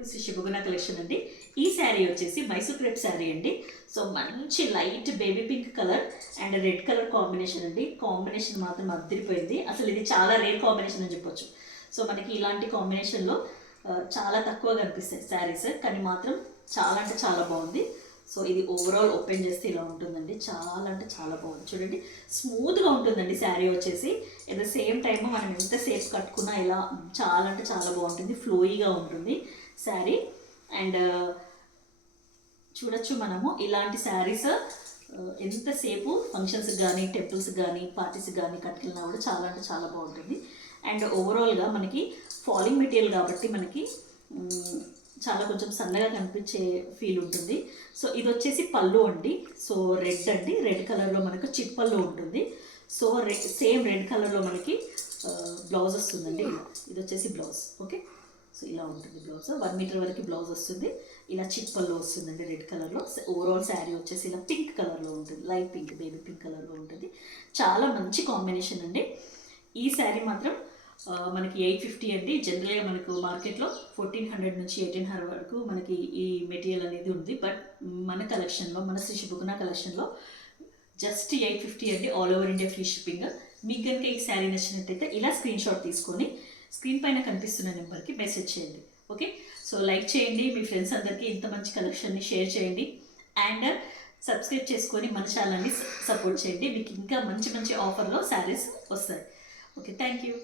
To Shri శుభగుణ collection అండి. ఈ శారీ వచ్చేసి మైసూర్ క్రేప్ శారీ అండి. సో మంచి light baby pink colour and red colour combination అండి. కాంబినేషన్ మాత్రం అదిరిపోయింది. అసలు ఇది చాలా రేర్ కాంబినేషన్ అని చెప్పొచ్చు. సో మనకి ఇలాంటి కాంబినేషన్లో చాలా తక్కువ కనిపిస్తాయి శారీస్, కానీ మాత్రం చాలా అంటే చాలా బాగుంది. సో ఇది ఓవరాల్ ఓపెన్ చేస్తే ఇలా ఉంటుందండి. చాలా అంటే చాలా బాగుంది. చూడండి, స్మూత్గా ఉంటుందండి శారీ వచ్చేసి. ఎట్ ద సేమ్ టైమ్ మనం ఎంతసేపు కట్టుకున్నా ఇలా చాలా అంటే చాలా బాగుంటుంది. ఫ్లోయిగా ఉంటుంది శారీ. అండ్ చూడొచ్చు మనము ఇలాంటి శారీస్ ఎంతసేపు ఫంక్షన్స్కి కానీ టెంపుల్స్కి కానీ పార్టీస్కి కానీ కట్టుకెళ్ళినా కూడా చాలా అంటే చాలా బాగుంటుంది. అండ్ ఓవరాల్గా మనకి ఫాలింగ్ మెటీరియల్ కాబట్టి మనకి చాలా కొంచెం సన్నగా కనిపించే ఫీల్ ఉంటుంది. సో ఇది వచ్చేసి పళ్ళు అండి. సో రెడ్ అండి, రెడ్ కలర్లో మనకు చిట్ పళ్ళు ఉంటుంది. సో సేమ్ రెడ్ కలర్లో మనకి బ్లౌజ్ వస్తుందండి. ఇది వచ్చేసి బ్లౌజ్. ఓకే, సో ఇలా ఉంటుంది బ్లౌజ్. 1 మీటర్ వరకు బ్లౌజ్ వస్తుంది. ఇలా చిట్ పళ్ళు వస్తుందండి రెడ్ కలర్లో. ఓవరాల్ శారీ వచ్చేసి ఇలా పింక్ కలర్లో ఉంటుంది. లైట్ పింక్, బేబీ పింక్ కలర్లో ఉంటుంది. చాలా మంచి కాంబినేషన్ అండి. ఈ శారీ మాత్రం మనకి 850 అండి. జనరల్గా మనకు మార్కెట్లో 1400 నుంచి 1800 వరకు మనకి ఈ మెటీరియల్ అనేది ఉంది. బట్ మన కలెక్షన్లో, మన శ్రీ శుభగుణ కలెక్షన్లో జస్ట్ 850 అండి. All over India free shipping. మీకు కనుక ఈ శారీ నచ్చినట్టయితే ఇలా స్క్రీన్ షాట్ తీసుకొని స్క్రీన్ పైన కనిపిస్తున్న నెంబర్కి మెసేజ్ చేయండి. ఓకే, సో లైక్ చేయండి, మీ ఫ్రెండ్స్ అందరికీ ఇంత మంచి కలెక్షన్ని షేర్ చేయండి. అండ్ సబ్స్క్రైబ్ చేసుకొని మన ఛానల్ని సపోర్ట్ చేయండి. మీకు ఇంకా మంచి మంచి ఆఫర్లో శారీస్ వస్తాయి. Okay, thank you.